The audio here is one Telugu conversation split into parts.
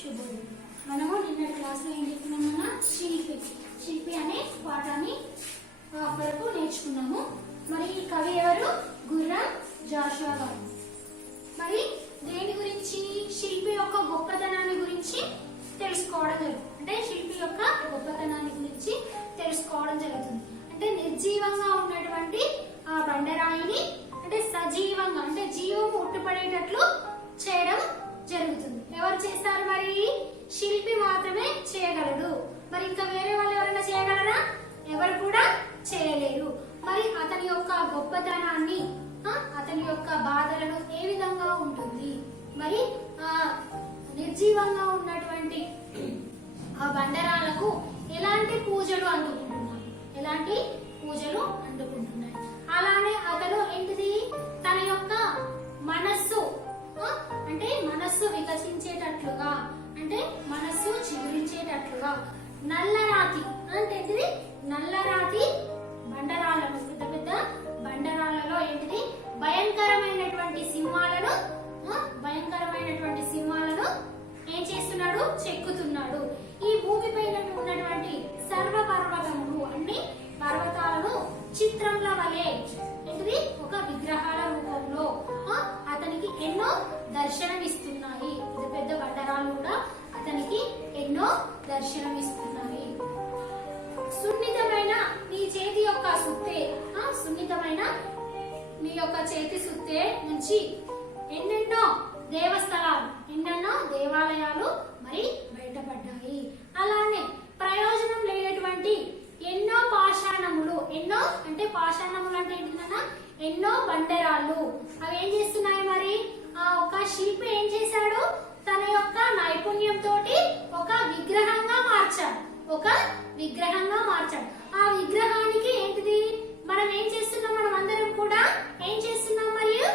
శుభోదయం. మనము నిన్న క్లాస్లో ఏం చెప్పుకున్నామన్నా శిల్పి అనే పాఠాన్ని వరకు నేర్చుకున్నాము. మరి ఈ కవి ఎవరు? గుర్రం జాషువా గారు. మరి దేని గురించి? శిల్పి యొక్క గొప్పతనాన్ని గురించి తెలుసుకోవడం జరుగుతుంది. అంటే శిల్పి యొక్క గొప్పతనాన్ని గురించి తెలుసుకోవడం జరుగుతుంది. అంటే నిర్జీవంగా ఉన్నటువంటి ఆ బండరాయిని అంటే సజీవంగా అంటే జీవం ఉట్టుపడేటట్లు చేయడం జరుగుతుంది. ఎవరు చేస్తారు? మరి శిల్పి మాత్రమే చేయగలడు. మరి ఇంకా వేరే వాళ్ళు ఎవరైనా చేయగలరా? ఎవరు కూడా చేయలేరు. మరి అతని యొక్క గొప్పతనాన్ని అతని యొక్క బాధలను ఏ విధంగా ఉంటుంది? మరి నిర్జీవంగా ఉన్నటువంటి ఆ బండరాలకు ఎలాంటి పూజలు అందుకుంటున్నాయి. అలానే అతను ఏంటిది తన యొక్క మనస్సు అంటే మనస్సు వికసించేటట్లుగా అంటే మనస్సు చిగురించేటట్లుగా నల్లరాతి అంటే ఏంటిది నల్లరాతి బండరాలను పెద్ద పెద్ద బండరాలలో ఏంటిది భయంకరమైనటువంటి సింహాలను ఏం చేస్తున్నాడు? చెక్కుతున్నాడు. ఈ భూమి పైన ఉన్నటువంటి సర్వ పర్వతములు అన్ని పర్వతాలను చిత్రంల వలె ఏంటిది ఒక విగ్రహాల రూపంలో అతనికి ఎన్నో దర్శనమిస్తున్నాయి. పెద్ద పెద్ద బండరాలు కూడా అతనికి ఎన్నో దర్శనమిస్తున్నాయి. సున్నితమైన నీ చేతి యొక్క సుత్తే సున్నితమైన నీ యొక్క చేతి సుత్తే నుంచి ఎన్నెన్నో దేవాలయాలు మరి బయటపడ్డాయి. అలానే ప్రయోజనం లేనటువంటి ఎన్నో పాషాణములు అంటే ఏంటన్నా ఎన్నో బండరాళ్ళు అవి ఏం చేస్తున్నాయి? మరి ఒక శిల్పి ఏం చేశాడు? తన యొక్క నైపుణ్యంతో ఒక విగ్రహంగా మార్చాడు. ఆ విగ్రహానికి ఏంటిది మనం ఏం చేస్తున్నాం? మనం అందరం కూడా ఏం చేస్తున్నాం? మరియు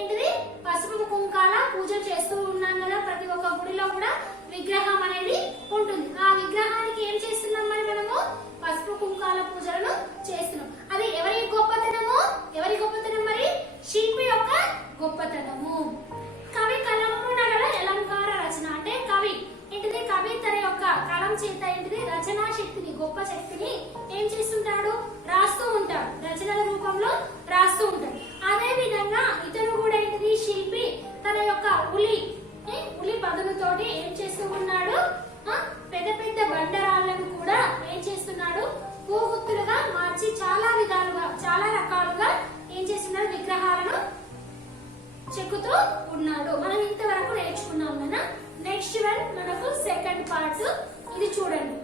ఏంటిది పసుపు కుంకాల పూజలు చేస్తూ ఉన్నాం కదా. ప్రతి ఒక్క గుడిలో కూడా విగ్రహం అనేది ఉంటుంది. ఆ విగ్రహానికి ఏం చేస్తున్నాం? మరి మనము పసుపు కుంకాల పూజలను చేస్తున్నాం. అది ఎవరి గొప్పతనం? మరి శిల్పి యొక్క గొప్పతనము. కవి కలము నగల అలంకార రచన అంటే కవి తన యొక్క కలం చేత ఏంటిది రచనా శక్తిని గొప్ప శక్తిని ఏం చేస్తుంటాడు? రాస్తూ ఉంటాడు. రచనల రూపంలో రాస్తూ ఉంటాడు. అదే విధంగా ఇతను కూడా ఏంటిది శిల్పి తన యొక్క ఉలి పదునుతోటి ఏం చేస్తూ ఉన్నాడు? పెద్ద పెద్ద బండరాళ్లను కూడా ఏం చేస్తున్నాడు? పూగుత్తులుగా మార్చి చాలా రకాలుగా ఏం చేస్తున్నాడు? విగ్రహాలను చెక్కుతూ ఉన్నాడు. మనం ఇంతవరకు నేర్చుకున్నాం కదా. నెక్స్ట్ వన్ మనకు సెకండ్ పార్ట్ ఇది చూడండి.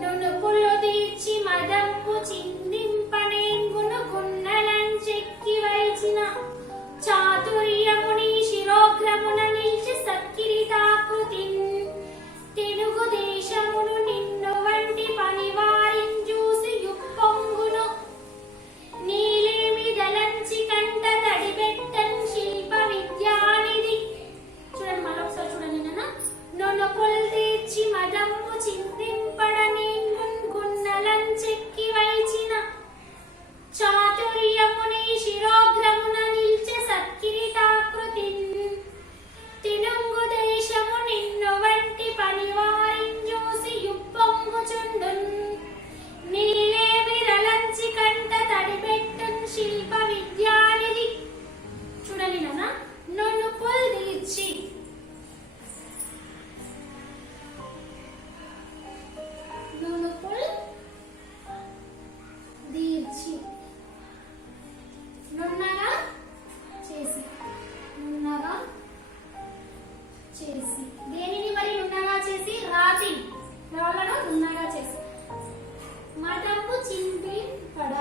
నునుపులు తీర్చి మదంపు చిందింపనేంగును గున్నలంచెక్కి వైచిన చాతుర్యముని శిరోగ్రమున నిలిచి సత్కిరీటాకృతిన్ తెలుగు దేశమును నిన్ను వంటి పనివారిని చూసి యుప్పొంగును నీలేమి దలంచి కంట తడిబెట్టన్ శిల్ప విద్యానిధి. చూడండి మళ్ళీ ఒకసారి చూడండి నాన్న. నొనపులు తీర్చి మదంపు చిందింపడనేంగున్నలంచెక్కి వైచిన చాతుర్యముని శిరోగ్రమున నిల్చె సత్కిరీటాకృతిన్ తినుంగు దేశము నిన్ను వంటి పనివారిని చూసి యుప్పొంగుచుండున్ నీలేమి రలంచి కంట తడిపెట్టున్ శిల్ప విద్యానిధి. చూడండి నాన్న. నొనుపులు తీర్చి నున్నగా చేసి దేనిని మరి నున్నగా చేసి? రాళ్ళను నున్నగా చేసి మదంపు చిందింపడ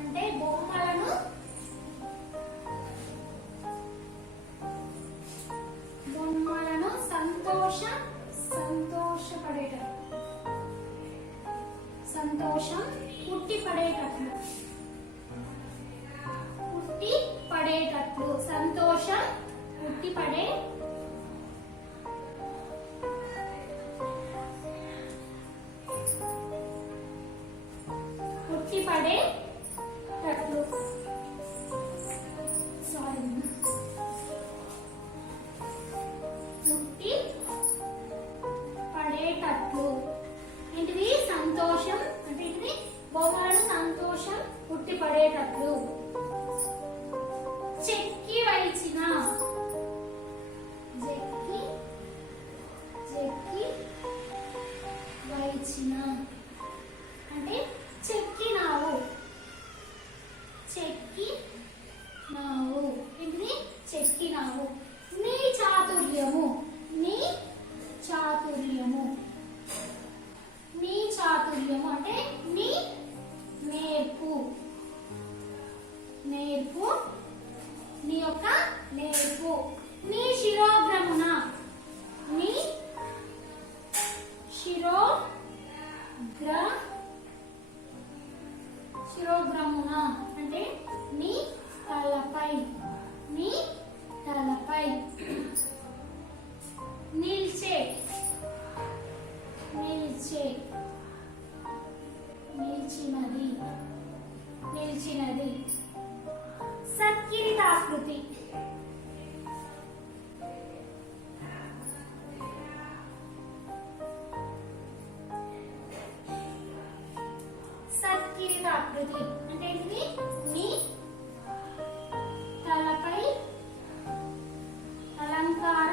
అంటే బొమ్మలను సంతోషం పుట్టి పడేటట్లు సంతోషం పుట్టి పడే పడేటట్లు. సారీ, ఉట్టి పడేటట్లు. ఏంటిది? సంతోషం అంటే ఏంటిది? బొమ్మలను సంతోషం ఉట్టి పడేటట్లు. చెక్కి వైచిన, చెక్కి వైచిన అంటే చెక్కినావు, చెక్కినావు. ఏంటిది? చెక్కినావు. నీ చాతుర్యము, నీ చాతుర్యము, నీ చాతుర్యము అంటే నీ నేర్పు, నేర్పు, నీ యొక్క నేర్పు. నీ శిరోగ్రమున, నీ శిరోగ్రమున అంటే నీ తలపై, నీ తలపై. నిల్చే, నిల్చే, నిల్చినది, నిల్చినది. సత్కిరీటాకృతి, సత్కిరీటాకృతి అంటే ఏంటిది? నీ తలపై అలంకార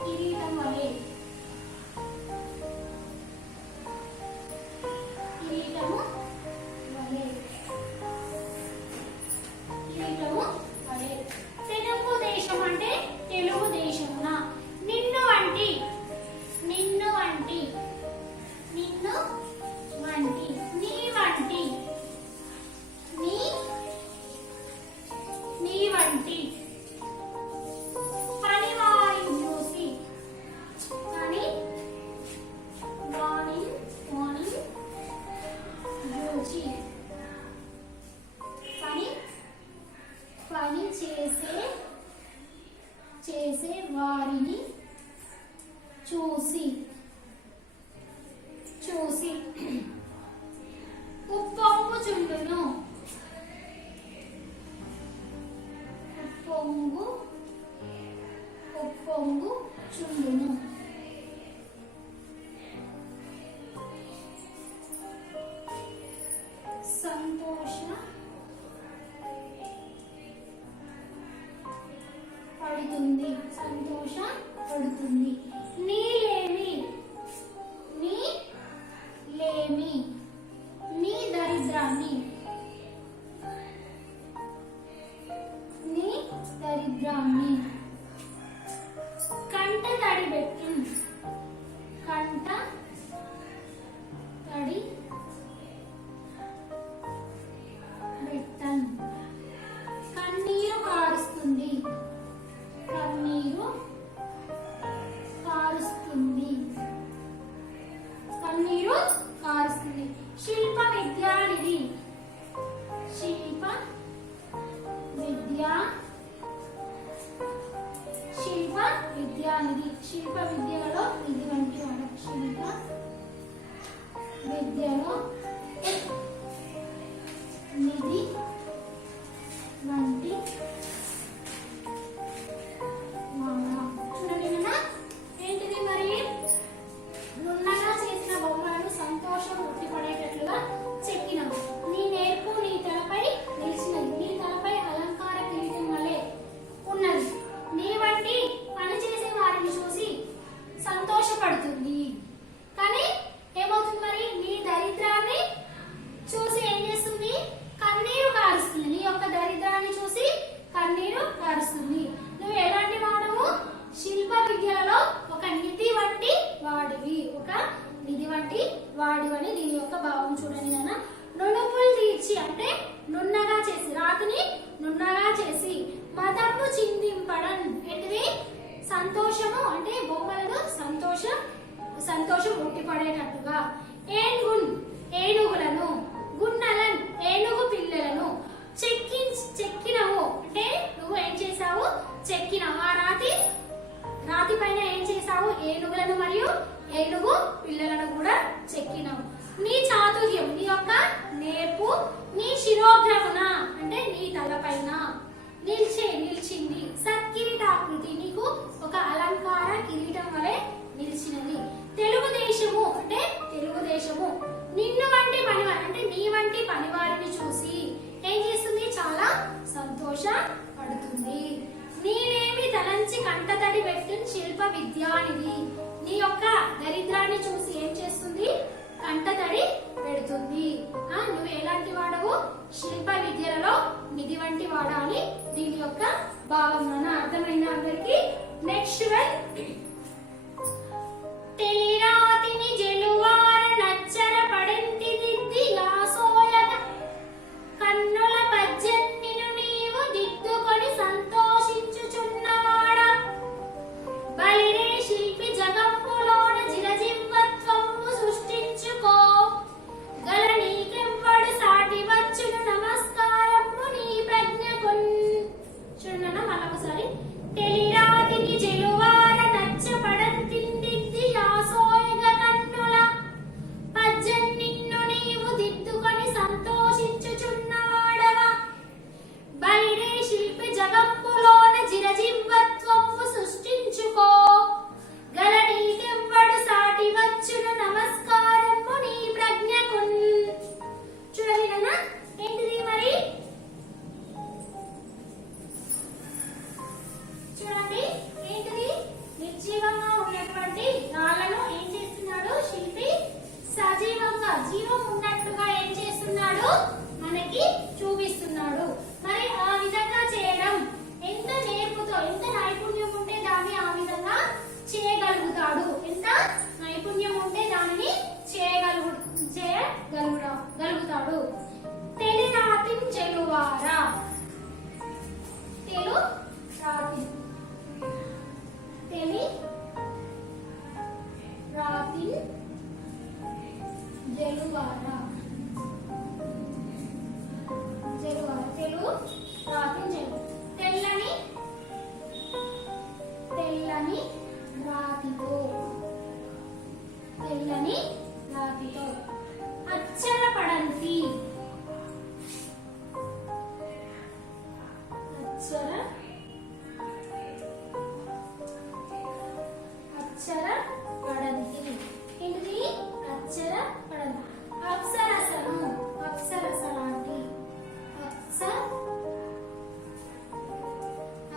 కిరీటం వలె, కిరీటము వలె, కిరీటము వలె. తెలుగు దేశం అంటే తెలుగు దేశమున. నిన్ను వంటి, నిన్ను వంటి, నిన్ను వంటి, నీ వంటి, నీ వంటి. పనివారిని చూసి, పని వాణి చూచి, పని చేసే వారిని చూసి, చూసి. ఉప్పొంగుచుండును, ఉప్పొంగుచుండును. సంతోష పడుతుంది, సంతోష పడుతుంది. నీలేమి, నీలేమి, నీ దరిద్రాన్ని, నీ దరిద్రాన్ని. కంట తడి పెట్టు, కంట తడి పెట్టన్. కన్నీరు కారుస్తుంది, కన్నీరు కారుస్తుంది, కన్నీరు కారుస్తుంది. శిల్ప విద్యానిధి, శిల్ప విద్యానిధి. శిల్ప విద్యలో ఇది వంటి వాడు. శిల్ప విద్యలో నిధి వంటి చూడండి నాన్న. ఏంటిది మరి? నున్నగా చేసిన బొమ్మలను సంతోషం ఉట్టిపడేటట్లుగా చెక్కినావు. నీ నేర్పు నీ తలపై నిలిచినది, నీ తలపై అలంకార కిరీటం వలె ఉన్నది. నీ వంటి పని చేసే వారిని చూసి సంతోషపడుతుంది. కానీ ఏమవుతుంది మరి? నీ దరిద్రాన్ని చూసి ఏం చేస్తుంది? కన్నీరు కారుస్తుంది. నీ యొక్క దరిద్రాన్ని చూసి కన్నీరు కారుస్తుంది. నువ్వు ఎలాంటి వాడవు? శిల్ప విద్యలో ఒక నిధి వంటి వాడివి, ఒక నిధి వంటి వాడివని దీని యొక్క భావం చూడండి నాన్న. నునుపులు తీర్చి అంటే నున్నగా చేసి, రాతిని నున్నగా చేసి. మదము చిందింపడం ఏంటిది? సంతోషము అంటే బొమ్మలను సంతోషం ఉట్టిపడేటట్టుగా. ఏనుగులను, గున్నలను ఏనుగు పిల్లలను. చెక్కినవు అంటే నువ్వు ఏం చేసావు? చెక్కినవు. ఆ రాతి పైన ఏం చేసావు? ఏనుగులను మరియు ఏనుగు పిల్లలను కూడా చెక్కినావు. దరిద్రానిది. నీ యొక్క దరిద్రాన్ని చూసి ఏం చేస్తుంది? కంటతడి పెడుతుంది. నువ్వు ఎలాంటి వాడవు? శిల్ప విద్యలలో నిధి వంటి వాడా అని దీని యొక్క భావం. అర్థమైందా అందరికి? నెక్స్ట్ వన్, తెలిరాతిని జెలువార నచ్చర పడెంతి దిద్ది యాసోయగ కన్నుల పజ్జన్నిను నీవు దిద్దుకొని సంతోషించుచున్నవాడా బలిరే శిల్పి జగంపులోన జిరజివ్వత్వము సృష్టించుకో గల నీకెవ్వడు సాటి వచ్చును నమస్కారము నీ ప్రజ్ఞకున్. చూడన్న మళ్ళొకసారి, తెలిరాతిని జెలువార నచ్చ పడంతిందిద్ది యాసోయగ కన్నుల పజ్జన్నిన్ను నీవు దిద్దుకొని సంతోషించుచున్నవాడవా బలిరే శిల్పి జగంపులోన జిరజివ్వత్వము సృష్టించుకో గల నీకెవ్వడు సాటి వచ్చును నమస్కారము నీ ప్రజ్ఞకున్. చూడండి నాన్న, ఏంటిది మరి? చూడండి ఏంటిది? నిర్జీవంగా ఉన్నటువంటి రాళ్లను ఏం చేస్తున్నాడు శిల్పి? సజీవంగా, జీవం ఉన్నట్టుగా ఏం చేస్తున్నాడు? మనకి చూపిస్తున్నాడు. మరి ఆ విధంగా చేయడం ఎంత నేర్పుతో, ఎంత నైపుణ్యం ఉంటే దాన్ని ఆ విధంగా చేయగలుగుతాడు. ఎంత నైపుణ్యం ఉంటే దానిని చేయగలుగుతాడు. తెలిరాతిన్ చెలువారా, తెలు రాతిన్, తెలి రాతిన్ జెలువారా, జెలువారా, తెలు రాతిన్ జెలు, తెల్లని తెల్లని రాతితో, తెల్లని రాతితో అచ్చర పడంతి, అచ్చర అక్షర పడంతి. ఏంటిది? అక్షర పడంతి. అప్సరసను, అప్సరస లాంటి,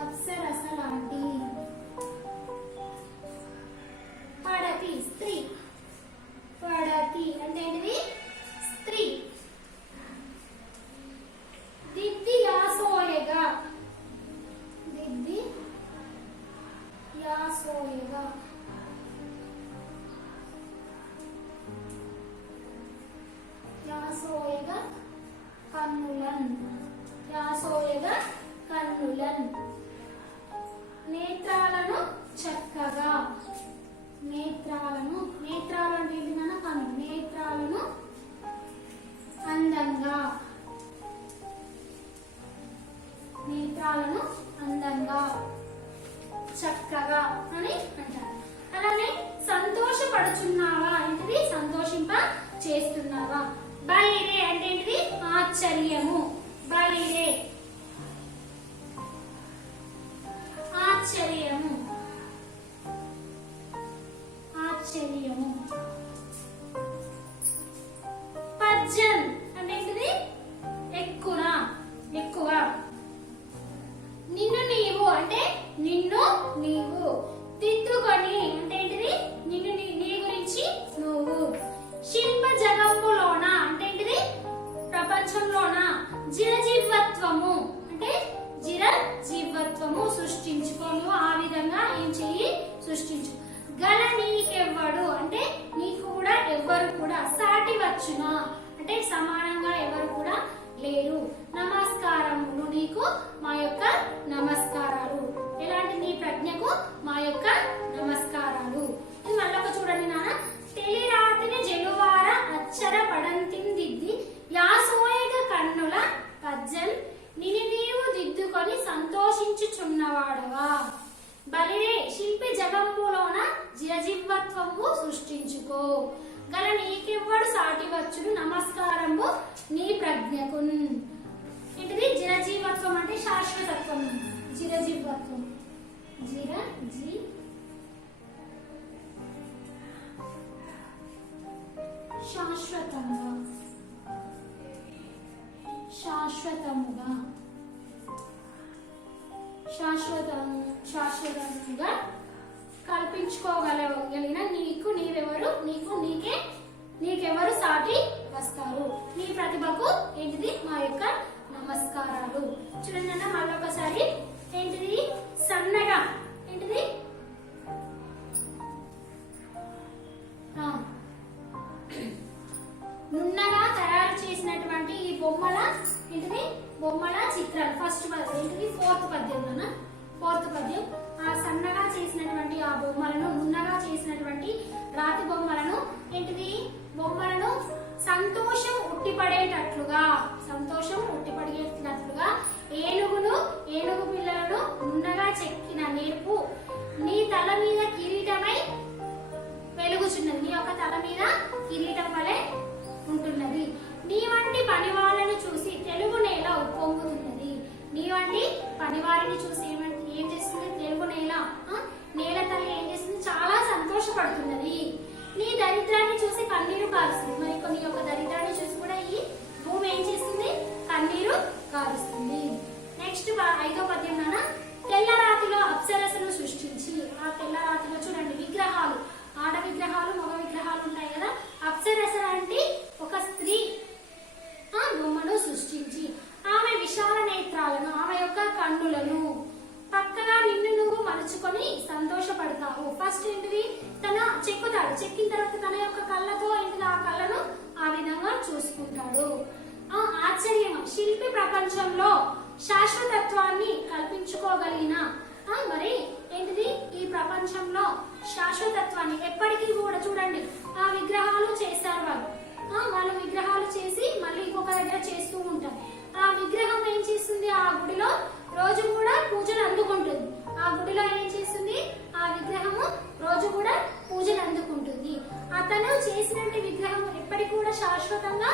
అప్సరస లాంటి. పడతి, స్త్రీ. పడతి అంటే ఏంటిది? స్త్రీ. దిద్ది యాసోయగా, దిద్ది యాసోయగా, యాసోయగ కన్నులన్, యాసోయగ కన్నులన్. నేత్రాలను చక్కగా, నేత్రాలను, నేత్రాలు అంటే ఏంటిదన్న? కన్ను. నేత్రాలను అందంగా, నేత్రాలను అందంగా చక్కగా అని అంటారు. అలానే సంతోషపడుచున్నావా, ఏంటిది? సంతోషింప చేస్తున్నావా. బలిరే అంటే ఏంటిది? ఆశ్చర్యము. బలిరే ఆశ్చర్యము, ఆశ్చర్యము. పజ్జన్ అంటే ఏంటిది? ఎక్కువ, ఎక్కువ. నిన్ను నీవు అంటే నిన్ను నీవు. దిద్దుకొని అంటే ఏంటిది? నిన్ను నీ గురించి నువ్వు. శిల్ప జగంపులోన అంటే ఏంటిది? ప్రపంచంలోన. జిరజీవత్వము అంటే జిరజీవత్వము సృష్టించుకో. నువ్వు ఆ విధంగా ఏం చెయ్యి? సృష్టించు. గల నీకెవ్వడు అంటే నీకు కూడా ఎవ్వరు కూడా సాటి వచ్చునా అంటే సమానంగా ఎవరు కూడా లేరు. నమస్కారములు, నీకు మా యొక్క నమస్కారాలు. ఎలాంటి? నీ ప్రజ్ఞకు మా యొక్క నమస్కారాలు. ఇది మళ్ళొక చూడండి నాన్న. తెలిరాతిని జెలువార అచ్చర పడంతిందిద్ది యాసోయగ కన్నుల పజ్జన్ నిని నీవు దిద్దుకొని సంతోషించుచున్నవాడవా బలిరే శిల్పి జగంపులోన జిరజివ్వత్వము సృష్టించుకో గల నీకెవ్వడు సాటి వచ్చును నమస్కారము నీ ప్రజ్ఞకున్. ఏంటిది? జిరజీవత్వం అంటే శాశ్వతత్వం. జిరజీవత్వం, శాశ్వతంగా, శాశ్వతముగా, శాశ్వతంగా కల్పించ కల్పించుకోగలిగిన నీకు నీవెవరు, నీకెవరు సాటి వస్తారు. నీ ప్రతిభకు ఏంటిది మా యొక్క నమస్కారాలు. చూడండి అన్న మళ్ళొకసారి ఏంటిది సన్నగా ఏంటిది నున్నగా తయారు చేసినటువంటి ఈ బొమ్మల ఏంటిది బొమ్మల చిత్రాలు. ఫస్ట్ ఏంటిది ఫోర్త్ పద్యం. ఆ సన్నగా చేసినటువంటి ఆ బొమ్మలను, నున్నగా చేసినటువంటి రాతి బొమ్మలను ఏంటిది బొమ్మలను సంతోషం ఉట్టిపడేటట్లుగా ఏనుగు పిల్లలను నున్నగా చెక్కిన నేర్పు నీ తల మీద కిరీటమై వెలుగుచున్నది. నీ యొక్క తల మీద కిరీటం వలె ఉంటున్నది. నీ వంటి పనివాళ్ళను చూసి తెలుగు నేల ఉప్పొంగుతున్నది. నీ వంటి పనివారిని చూసి ఏం చేస్తుంది తెలుగు నేల తల్లి ఏం చేస్తుంది చాలా సంతోషపడుతున్నది. నీ దరిద్రాన్ని చూసి కన్నీరు కారుస్తుంది. మరి కొన్ని యొక్క దరిద్రాన్ని చూసి కూడా ఈ భూమి ఏం చేస్తుంది కన్నీరు కారుస్తుంది. నెక్స్ట్ 5వ పద్యం నాన్న తెల్లరాతిలో అప్సరసను సృష్టించి. ఆ తెల్లరాతిలో చూడండి విగ్రహాలు, ఆడ విగ్రహాలు మగ విగ్రహాలు ఉంటాయి కదా. అప్సరస అంటే ఒక స్త్రీ బొమ్మను సృష్టించి ఆమె విశాల నేత్రాలను, ఆమె యొక్క కన్నులను పక్కగా నిన్ను నువ్వు మలుచుకొని సంతోషపడతావు. ఫస్ట్ ఏంటిది తన చెక్కుతాడు, చెక్కిన తర్వాత తన యొక్క కళ్ళతో ఏంటిది ఆ కళ్ళను ఆ విధంగా చూసుకుంటాడు. ఆశ్చర్యం శిల్పి ప్రపంచంలో శాశ్వతత్వాన్ని కల్పించుకోగలిగిన మరి ఏంటిది ఈ ప్రపంచంలో శాశ్వతత్వాన్ని ఎప్పటికీ కూడా చూడండి ఆ విగ్రహాలు చేశారు వాళ్ళు విగ్రహాలు చేసి మళ్ళీ ఇంకొక దగ్గర చేస్తూ ఉంటారు. ఆ విగ్రహం ఏం చేస్తుంది ఆ గుడిలో రోజు కూడా పూజలు అందుకుంటుంది. ఆ గుడిలో ఏం చేస్తుంది ఆ విగ్రహము రోజు కూడా పూజలు అందుకుంటుంది. అతను చేసినట్టు విగ్రహం ఎప్పటికి కూడా శాశ్వతంగా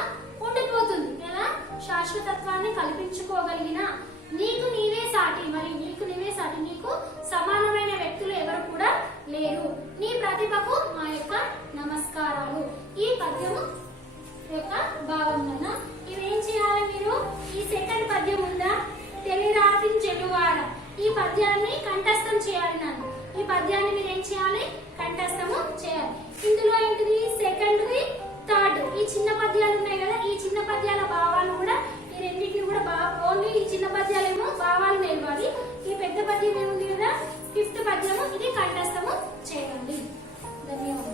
ఉండిపోతుంది. ఎలా శాశ్వతత్వాన్ని కల్పించుకోగలిగిన నీకు నీవే సాటి, మరి నీకు సమానమైన వ్యక్తులు ఎవరు కూడా లేరు. నీ ప్రతిభకు మా యొక్క నమస్కారాలు. ఈ పద్యము యొక్క భావం. ఇవేం చేయాలి మీరు? ఈ సెకండ్ పద్యం ఉందా తెలిరాతిని చెడువాడ, ఈ పద్యాన్ని కంఠస్థం చేయాలి. నన్ను ఈ పద్యాన్ని మీరు ఏం చేయాలి కంఠస్థము చేయాలి. ఇందులో ఏంటిది సెకండ్ది థర్డ్ ఈ చిన్న పద్యాలు ఉన్నాయి కదా, ఈ చిన్న పద్యాల భావాలు కూడా ఈ రెండింటిని కూడా బాగా